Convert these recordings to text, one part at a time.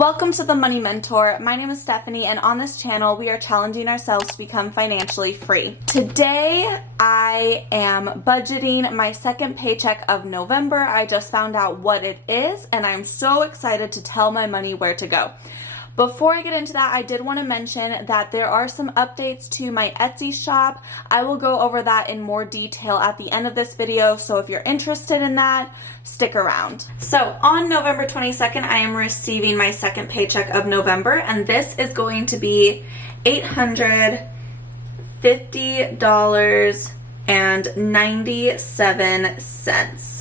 Welcome to the Money Mentor. My name is Stephanie, and on this channel we are challenging ourselves to become financially free. Today I am budgeting my second paycheck of November. I just found out what it is and I'm so excited to tell my money where to go. Before I get into that, I did want to mention that there are some updates to my Etsy shop. I will go over that in more detail at the end of this video, so if you're interested in that, stick around. So on November 22nd, I am receiving my second paycheck of November, and this is going to be $850.97.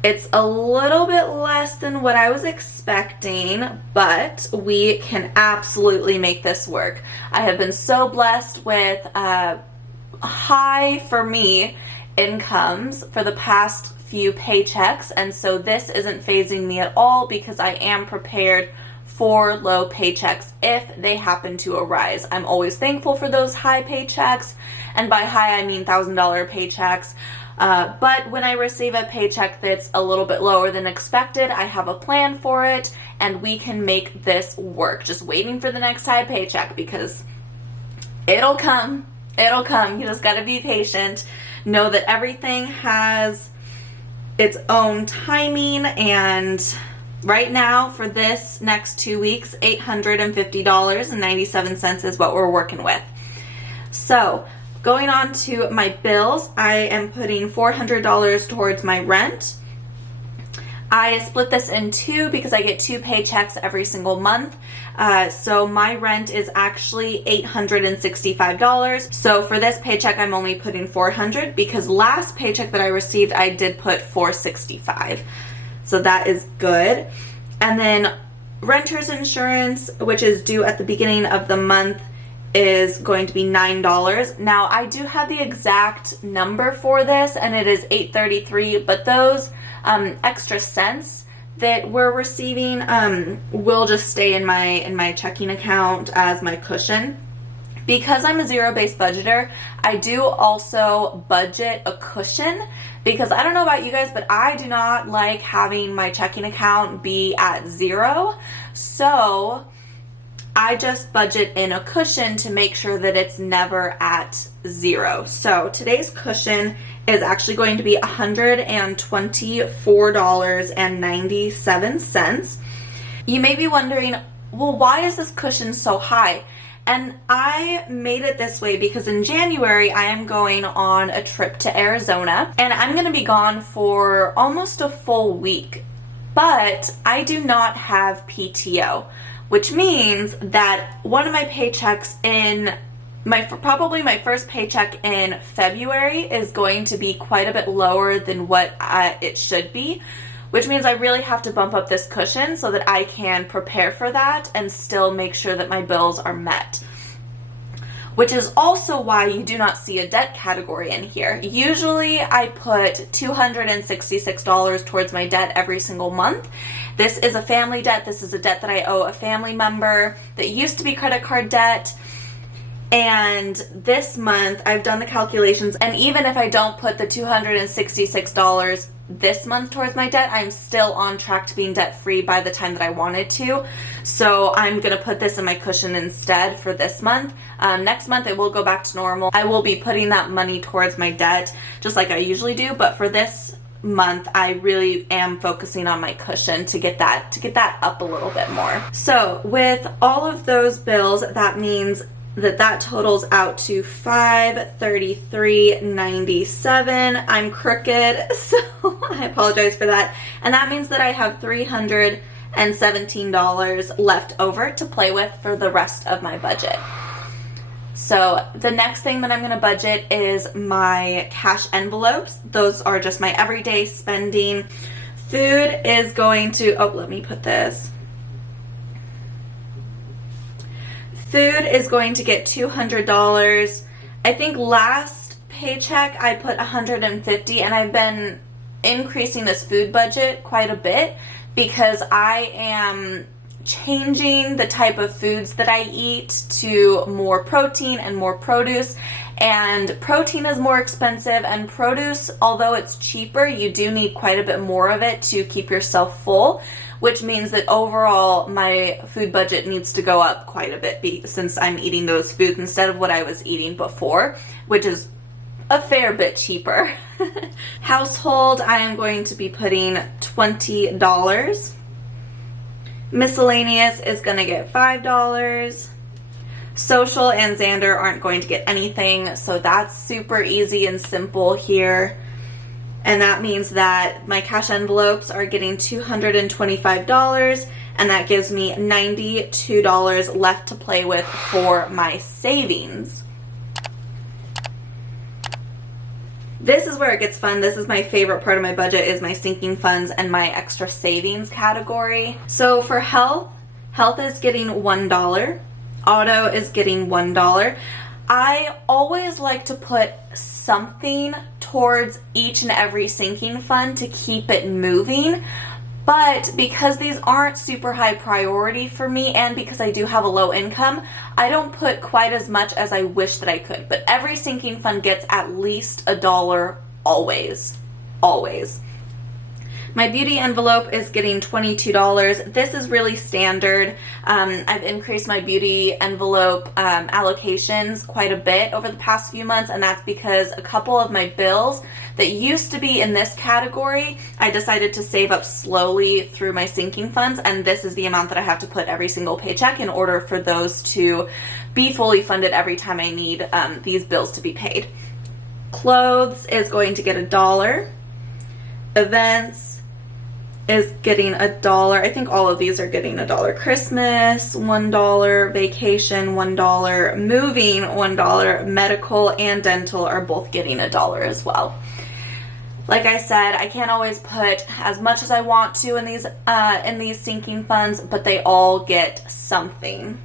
It's a little bit less than what I was expecting, but we can absolutely make this work. I have been so blessed with high, for me, incomes for the past few paychecks, and so this isn't phasing me at all because I am prepared for low paychecks if they happen to arise. I'm always thankful for those high paychecks, and by high I mean $1,000 paychecks. But when I receive a paycheck that's a little bit lower than expected, I have a plan for it and we can make this work. Just waiting for the next high paycheck because it'll come. It'll come. You just gotta be patient. Know that everything has its own timing, and right now for this next 2 weeks, $850.97 is what we're working with. So going on to my bills, I am putting $400 towards my rent. I split this in two because I get two paychecks every single month. So my rent is actually $865. So for this paycheck, I'm only putting $400 because last paycheck that I received, I did put $465. So that is good. And then renter's insurance, which is due at the beginning of the month, is going to be $9. Now I do have the exact number for this and it is $833, but those extra cents that we're receiving will just stay in my checking account as my cushion. Because I'm a zero-based budgeter, I do also budget a cushion because I don't know about you guys, but I do not like having my checking account be at zero. So I just budget in a cushion to make sure that it's never at zero. So today's cushion is actually going to be $124.97. You may be wondering, well, why is this cushion so high? And I made it this way because in January I am going on a trip to Arizona and I'm going to be gone for almost a full week, but I do not have PTO, which means that one of my paychecks in probably my first paycheck in February is going to be quite a bit lower than what it should be, which means I really have to bump up this cushion so that I can prepare for that and still make sure that my bills are met. Which is also why you do not see a debt category in here. Usually I put $266 towards my debt every single month. This is a family debt. This is a debt that I owe a family member that used to be credit card debt. And this month I've done the calculations, and even if I don't put the $266 this month towards my debt, I'm still on track to being debt free by the time that I wanted to. So I'm gonna put this in my cushion instead for this month. Next month it will go back to normal. I will be putting that money towards my debt just like I usually do, but for this month I really am focusing on my cushion to get that up a little bit more. So with all of those bills, that means that totals out to $533.97. I'm crooked, so I apologize for that. And that means that I have $317 left over to play with for the rest of my budget. So the next thing that I'm going to budget is my cash envelopes. Those are just my everyday spending. Food is going to, let me put this. Food is going to get $200. I think last paycheck I put $150, and I've been increasing this food budget quite a bit because I am changing the type of foods that I eat to more protein and more produce, and protein is more expensive, and produce, although it's cheaper, you do need quite a bit more of it to keep yourself full, which means that overall my food budget needs to go up quite a bit since I'm eating those foods instead of what I was eating before, which is a fair bit cheaper. Household, I am going to be putting $20. Miscellaneous is going to get $5. Social and Xander aren't going to get anything, so that's super easy and simple here. And that means that my cash envelopes are getting $225, and that gives me $92 left to play with for my savings. This is where it gets fun. This is my favorite part of my budget, is my sinking funds and my extra savings category. So for health is getting $1. Auto is getting $1. I always like to put something towards each and every sinking fund to keep it moving. But because these aren't super high priority for me, and because I do have a low income, I don't put quite as much as I wish that I could. But every sinking fund gets at least $1 always. Always. My beauty envelope is getting $22. This is really standard. I've increased my beauty envelope allocations quite a bit over the past few months, and that's because a couple of my bills that used to be in this category, I decided to save up slowly through my sinking funds, and this is the amount that I have to put every single paycheck in order for those to be fully funded every time I need these bills to be paid. Clothes is going to get $1. Events is getting $1. I think all of these are getting $1. Christmas, $1. Vacation, $1. Moving, $1. Medical and dental are both getting $1 as well. Like I said, I can't always put as much as I want to in these sinking funds, but they all get something.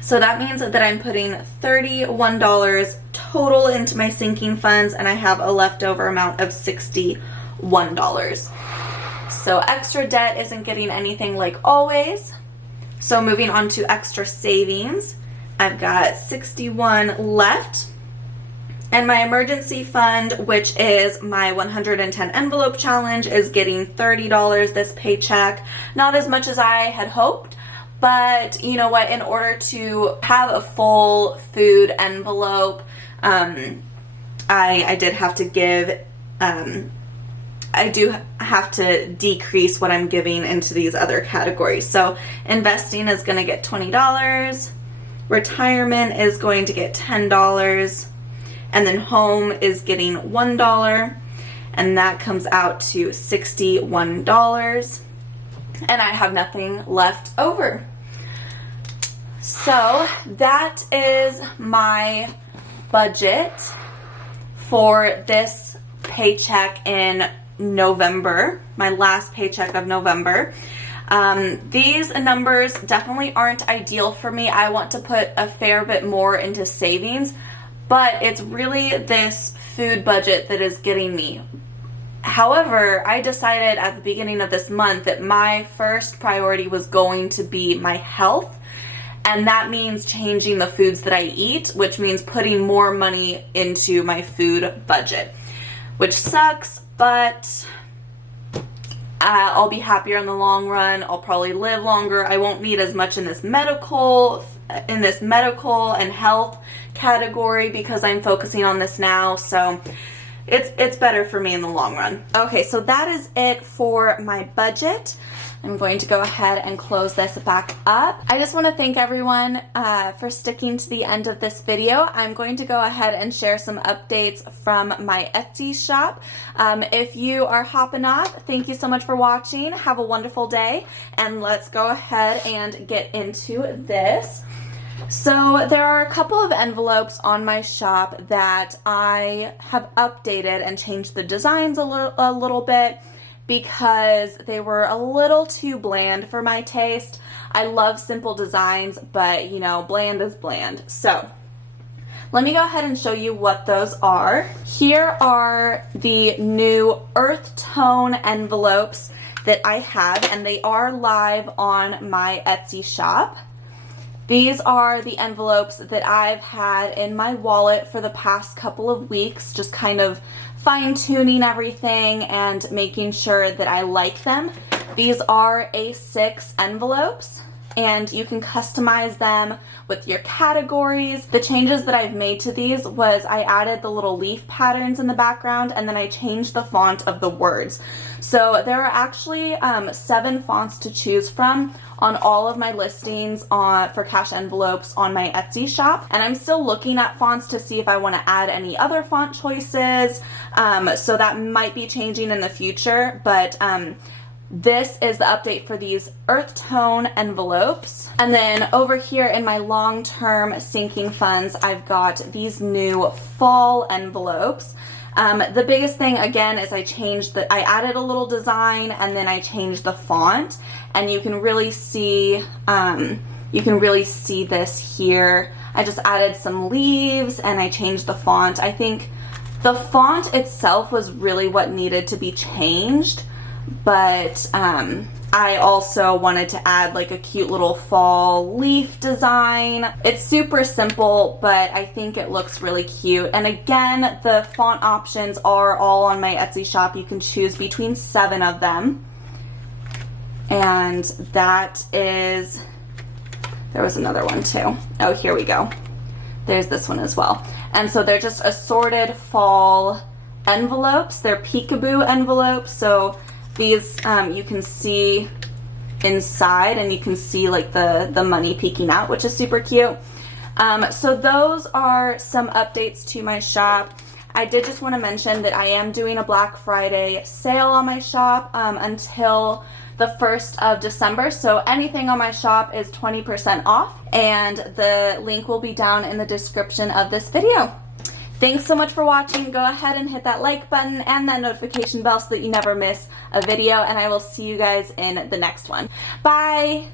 So that means that I'm putting $31 total into my sinking funds, and I have a leftover amount of $61. So extra debt isn't getting anything, like always. So moving on to extra savings, I've got 61 left. And my emergency fund, which is my 110 envelope challenge, is getting $30 this paycheck. Not as much as I had hoped, but you know what, in order to have a full food envelope, I did have to give, I do have to decrease what I'm giving into these other categories. So investing is going to get $20. Retirement is going to get $10. And then home is getting $1. And that comes out to $61. And I have nothing left over. So that is my budget for this paycheck in November, my last paycheck of November. These numbers definitely aren't ideal for me. I want to put a fair bit more into savings, but it's really this food budget that is getting me. However, I decided at the beginning of this month that my first priority was going to be my health, and that means changing the foods that I eat, which means putting more money into my food budget, which sucks. But I'll be happier in the long run. I'll probably live longer. I won't need as much in this medical and health category because I'm focusing on this now. So it's better for me in the long run. Okay, so that is it for my budget. I'm going to go ahead and close this back up. I just want to thank everyone for sticking to the end of this video. I'm going to go ahead and share some updates from my Etsy shop. If you are hopping off, thank you so much for watching. Have a wonderful day, and let's go ahead and get into this. So there are a couple of envelopes on my shop that I have updated and changed the designs a little bit, because they were a little too bland for my taste. I love simple designs, but you know, bland is bland. So let me go ahead and show you what those are. Here are the new earth tone envelopes that I have, and they are live on my Etsy shop. These are the envelopes that I've had in my wallet for the past couple of weeks, just kind of fine-tuning everything and making sure that I like them. These are A6 envelopes, and you can customize them with your categories. The changes that I've made to these was I added the little leaf patterns in the background, and then I changed the font of the words. So there are actually 7 fonts to choose from on all of my listings for cash envelopes on my Etsy shop, and I'm still looking at fonts to see if I want to add any other font choices, so that might be changing in the future, but this is the update for these earth tone envelopes. And then over here in my long-term sinking funds, I've got these new fall envelopes. The biggest thing again is I added a little design, and then I changed the font, and you can really see this here. I just added some leaves and I changed the font. I think the font itself was really what needed to be changed, but I also wanted to add like a cute little fall leaf design. It's super simple, but I think it looks really cute. And again, the font options are all on my Etsy shop. You can choose between 7 of them. And that is, there was another one too. Oh, here we go. There's this one as well. And so they're just assorted fall envelopes. They're peekaboo envelopes. So these you can see inside, and you can see like the money peeking out, which is super cute. So those are some updates to my shop. I did just want to mention that I am doing a Black Friday sale on my shop until the 1st of December. So anything on my shop is 20% off, and the link will be down in the description of this video. Thanks so much for watching. Go ahead and hit that like button and that notification bell so that you never miss a video, and I will see you guys in the next one. Bye!